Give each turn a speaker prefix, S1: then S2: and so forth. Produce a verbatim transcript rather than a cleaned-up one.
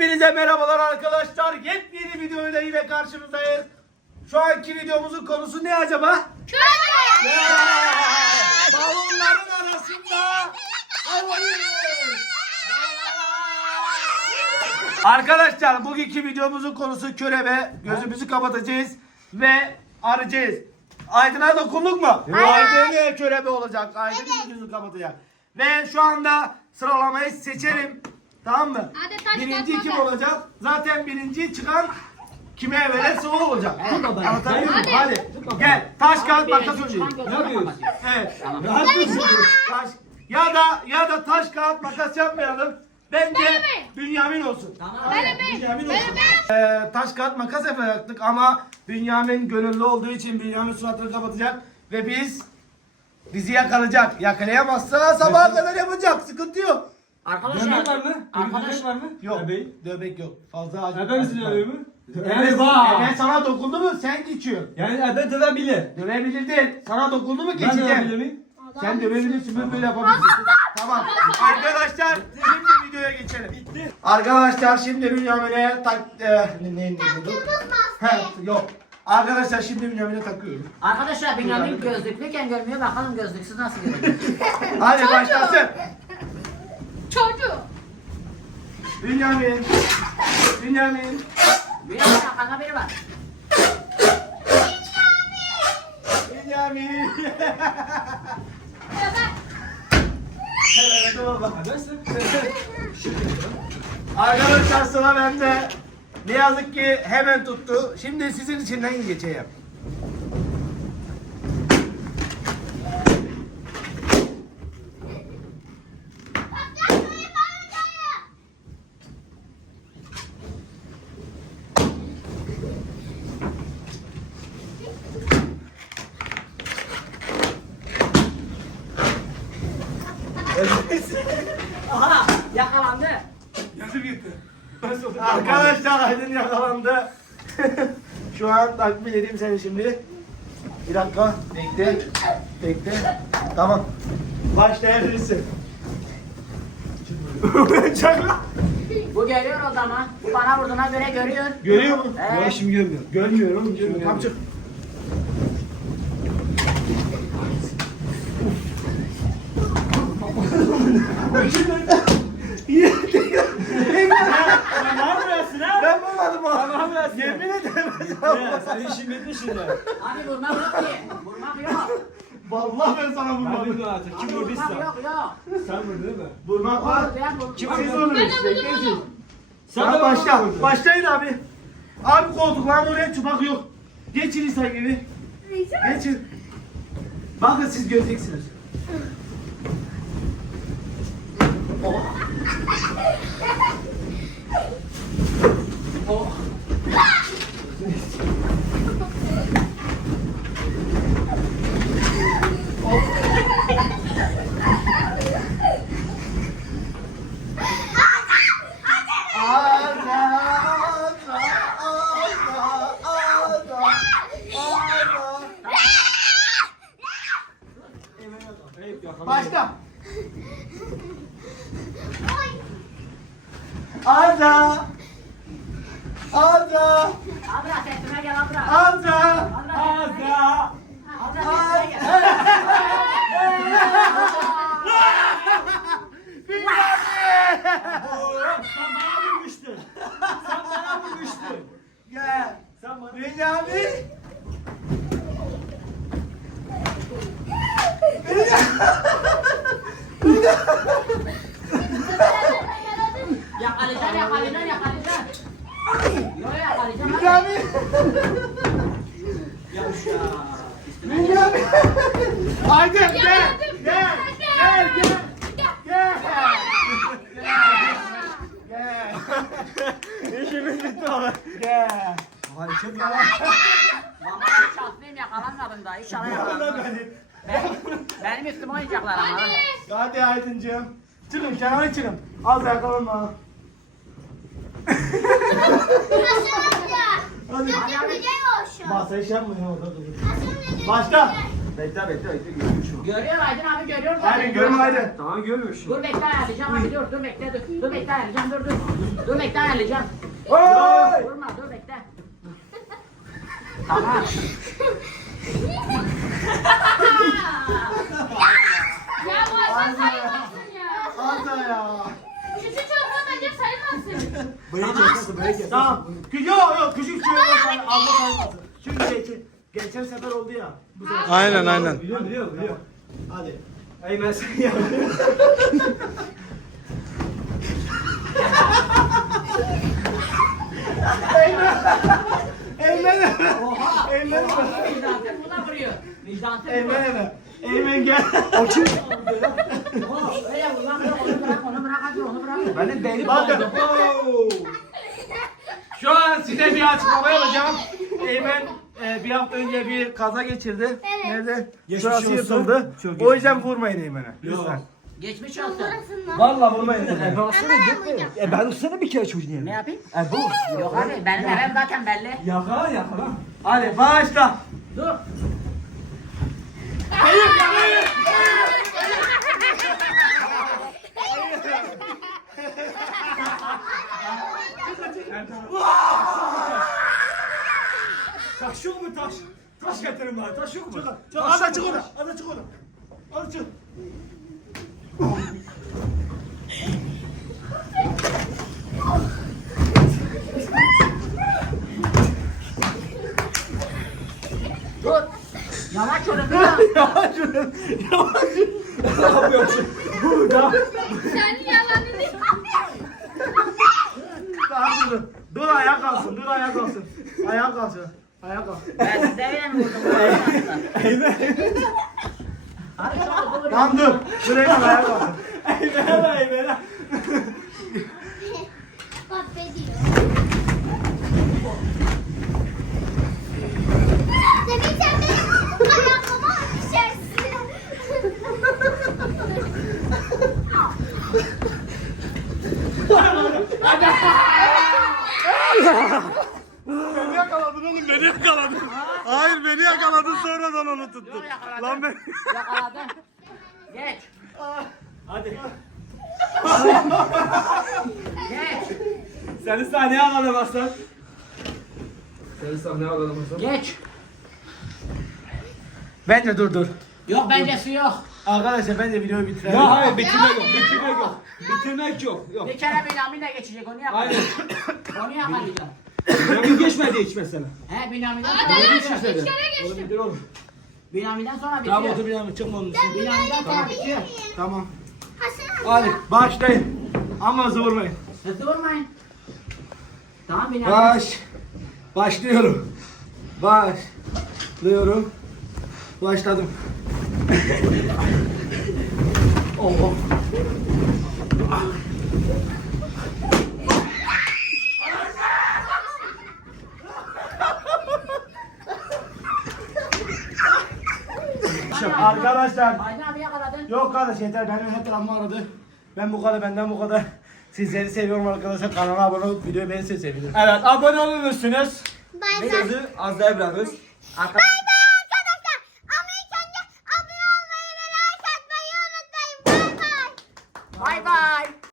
S1: Hepinize merhabalar arkadaşlar. Yepyeni videoyla yine karşınızdayız. Şu anki videomuzun konusu ne acaba?
S2: Köy.
S1: Balonların arasında havayı. Arkadaşlar bugünkü videomuzun konusu körebe. Gözümüzü kapatacağız ve arayacağız. Aydın'a dokunduk mu? Aydın körebe olacak. Aydın gözünü kapatacak. Ve şu anda sıralamayı seçelim. Tamam mı?
S2: Hadi taş,
S1: Birinci
S2: kağıt,
S1: kim
S2: makas.
S1: olacak? Zaten birinci çıkan kime verirse o olacak. Anlatabiliyor muyum?
S2: Hadi.
S1: Hadi. Gel. Taş kağıt makas oynayalım.
S3: Ne yapıyorsun?
S1: Evet.
S3: Ne yapıyorsun?
S1: Taş, ya da ya da taş kağıt makas yapmayalım. Bence
S2: Benim mi?
S1: Bünyamin olsun.
S2: Benim mi?
S1: Bünyamin
S2: Benim
S1: olsun.
S2: mi?
S1: Ee, taş kağıt makas yapacaktık ama Bünyamin gönüllü olduğu için Bünyamin suratını kapatacak ve biz bizi yakalayacak. Yakalayamazsa sabaha kadar yapacak. Sıkıntı yok.
S3: Arkadaşlar
S4: Dövmek var mı?
S3: Arkadaş
S4: Dövmek var mı?
S1: Yok.
S4: Bebeği.
S1: Dövmek yok. Fazla acı.
S4: Ebe misin dövüyor mu?
S1: Evet,
S4: Ebe var.
S1: evet, sana dokundu mu sen geçiyorsun.
S4: Yani ebe dövebilir.
S1: Dövebilir değil. Sana dokundu mu
S4: Ben dövebilir
S1: geçeceksin.
S4: miyim?
S1: Sen dövebilirsin, ben böyle yapabilirsin. Tamam. Arkadaşlar şimdi videoya geçelim.
S4: Bitti.
S1: Arkadaşlar şimdi Bünyamin'e tak... E, ne, ne, ne,
S2: Taktığımız
S1: He,
S2: maske.
S1: yok. Arkadaşlar şimdi Bünyamin'e takıyorum.
S3: Arkadaşlar Bünyamin gözlüklüyken görmüyor, bakalım gözlüksüz nasıl görüyor.
S1: Hadi başlasın.
S2: Çocuğu.
S1: Bünyamin. Bünyamin.
S3: Bünyamin arkanda biri var.
S1: Bünyamin.
S2: Evet.
S1: Evet, baba.
S4: Ebesin.
S1: Arkadaşlar sıra bende. Ne yazık ki hemen tuttu. Şimdi sizin içinden geçeyim.
S3: Aha yakalandı.
S4: Yazı gitti.
S1: Arkadaşlar Aydın yakalandı. Şu an takip edeyim seni şimdi. Bir dakika. Bekle. Bekle. Tamam. Başlayabilirsin. Çakla.
S3: Bu görüyor o zaman. Bu bana vurduğuna göre görüyor.
S1: Görüyor mu?
S3: Evet.
S4: Ya şimdi görmüyor.
S1: Görmüyorum. Görmüyorum. Tam çık.
S4: Ne yapıyorsun ha?
S1: Ben bulmadım abi.
S4: Ne yapıyorsun?
S1: Yemin ederim.
S4: Ya sen işin bitti şimdi.
S3: Abi vurmak yok ki. Vurmak yok.
S1: Vallahi ben sana
S4: Ben
S1: vurmadım.
S4: bilmiyorum artık. Kim
S3: Abi vurmak
S4: vurduysa.
S3: yok yok.
S4: Sen vurdun değil mi?
S1: Vurmak var.
S3: Ben vur.
S4: Kim
S1: Siz
S4: vurdu?
S1: vurun işte. Geçin.
S4: Sen
S1: Sen
S4: de
S1: başla.
S4: vurdun.
S1: Başlayın abi. Abi koltukların oraya çupak yok. Geçin İsa gibi. Geçin. Bakın siz göreceksiniz.
S4: Eyüp yakaladı.
S1: Başla. Azra. Azra.
S3: Abra sesime gel Abra.
S1: Azra.
S3: Abra sesime gel.
S4: Oo, sen bana vurmuştun. Sen bana vurmuştun.
S1: Gel.
S4: Sen bana...
S1: Bünyamin.
S3: Yakalayacaksın yakalayacaksın yakalayacaksın. Yok yakalayacağım.
S1: Bünyamin.
S3: Yavuş ya.
S1: Bünyamin. Aydın gel.
S2: Yardım.
S1: Gel. Gel gel. Gel. Gel. İşimiz bitti abi. Gel. Hadi çık lan.
S3: Vallahi şanslıyım yakalanmadım da inşallah yakalanmam. Benim, benim üstüme oynayacaklar ama.
S1: Hadi Aydıncığım. Çıkın kenara çıkın. Az yakalanma. Hadi.
S2: Nasıl yapacağım o şu an?
S1: Masaya şey yapmayın orada durun.
S2: Nasıl yapacağım?
S1: Başla. Bekle bekle bekle. Görüyor şu an.
S3: Görüyor Aydın abi görüyor zaten.
S1: Hadi görme hadi.
S4: Tamam görmüyor
S3: Dur bekle ayarlayacağım abi dur dur bekle dur. Dur bekle ayarlayacağım dur dur. Dur bekle ayarlayacağım.
S1: Oy!
S3: Vurma dur bekle. Tamam.
S2: Ya bu arada sayılmazsın ya.
S1: Ata ya.
S2: Küçük çocuklar bence sayılmazsın.
S1: Bıyık kesmesin bıyık kesmesin. Tamam. Küçük yok yok küçük şöyle abla saymasın. Çünkü geçen, geçen sefer oldu ya. Bu sefer.
S5: Aynen aynen.
S4: Biliyorum biliyorum biliyorum.
S1: Hadi.
S4: Eymen sen ya.
S1: Eymen. Eymen.
S3: Vicdanın buna vuruyor. Vicdanın
S1: Eymen. Eymen gel.
S4: O kim?
S3: Öyle vur lan onu bırak onu bırak hadi onu bırak.
S4: Benim benim
S1: Bakın.
S4: Oo.
S1: Şu an size bir açıklama yapacağım. Eymen e, bir hafta önce bir kaza geçirdi.
S2: Evet.
S1: Nerede?
S4: Geçmiş
S1: Şurası
S4: olsun.
S1: yırtıldı.
S4: Çok
S1: O
S4: geçmiş
S1: yüzden vurmayın Eymen'e. Lütfen.
S3: Geçmiş olsun.
S1: Vallahi vurmayın Eymen'e.
S4: E baksana gitme. E ben uçsana bir kere çocuğun
S3: Ne
S4: yerine.
S3: yapayım?
S4: E bu.
S3: Yok abi benim evim zaten belli.
S4: Yakala yakala.
S1: Hadi başla.
S3: Dur.
S4: Taş yok mu taş? Taş getirin bana taş yok mu?
S1: Çık, hadi çık oradan. Hadi çık oradan. Hadi çık.
S3: Dur. Yavaş olun dur.
S1: Yavaş yürü. Yavaş yürü.
S4: Ne yapıyorsun? Burada.
S2: Senin yalanını değil.
S1: Tamam dur. Dur ayağa kalsın. Dur ayağa kalsın. Ayağa kalsın. Ayağa kalsın.
S3: Ben size öyle mi vurdum?
S4: Eymen.
S3: Hadi sonra dur.
S1: Tamam dur. Dur Eymen ayağa kalsın.
S4: Eymen'e bak Eymen'e.
S2: Affediyor. Semih sen benim ayakkabıma düşersin.
S5: Beni yakaladın oğlum beni yakaladın. Hayır beni yakaladın sonradan onu tuttun.
S3: Yok, yakaladım.
S5: Lan ben...
S3: Yakaladım. Geç.
S4: Hadi.
S3: Geç.
S4: Seni sahneye alalım aslan. Seni sahneye alalım aslan.
S3: Geç.
S1: Bence dur dur.
S3: Yok bencesi yok.
S1: Arkadaşlar bence videoyu bitirelim.
S4: Ya hayır bitirmek yok. Bitirmek yok. Bitirmek yok. Yok.
S3: Bir kere Bünyamin'le geçecek onu
S4: Aynen.
S3: yakalayacağım. Onu yakalayacağım.
S4: Benim geçmedi hiç mesela.
S3: He Bünyamin'den
S2: Hadi
S3: sonra
S2: lan
S3: bitiyor.
S2: üç kere
S4: Oğlum
S2: geçtim.
S4: bitir oğlum.
S3: Bünyamin'den sonra
S1: Tamam
S3: bitiyor.
S1: otur bir yana çıkma onun için.
S3: Bünyamin'den sonra bitiyor.
S1: Tamam.
S2: Hasan
S1: Hadi başlayın. Ama hızlı vurmayın.
S3: Hızlı vurmayın. Tamam Bünyamin.
S1: Baş. Başlıyorum. Başlıyorum. Başladım. oh, oh. Arkadaşlar.
S3: Aydın abi yakaladın.
S1: Yok kardeş yeter. Benim hep travma aradı. Ben bu kadar benden bu kadar. Sizleri seviyorum arkadaşlar. Kanala abone olup videoyu beğenirseniz sevinirim.
S4: Evet abone olursunuz.
S2: Bay bay.
S4: Videoyu az daha bırakırız.
S3: Arkadaşlar.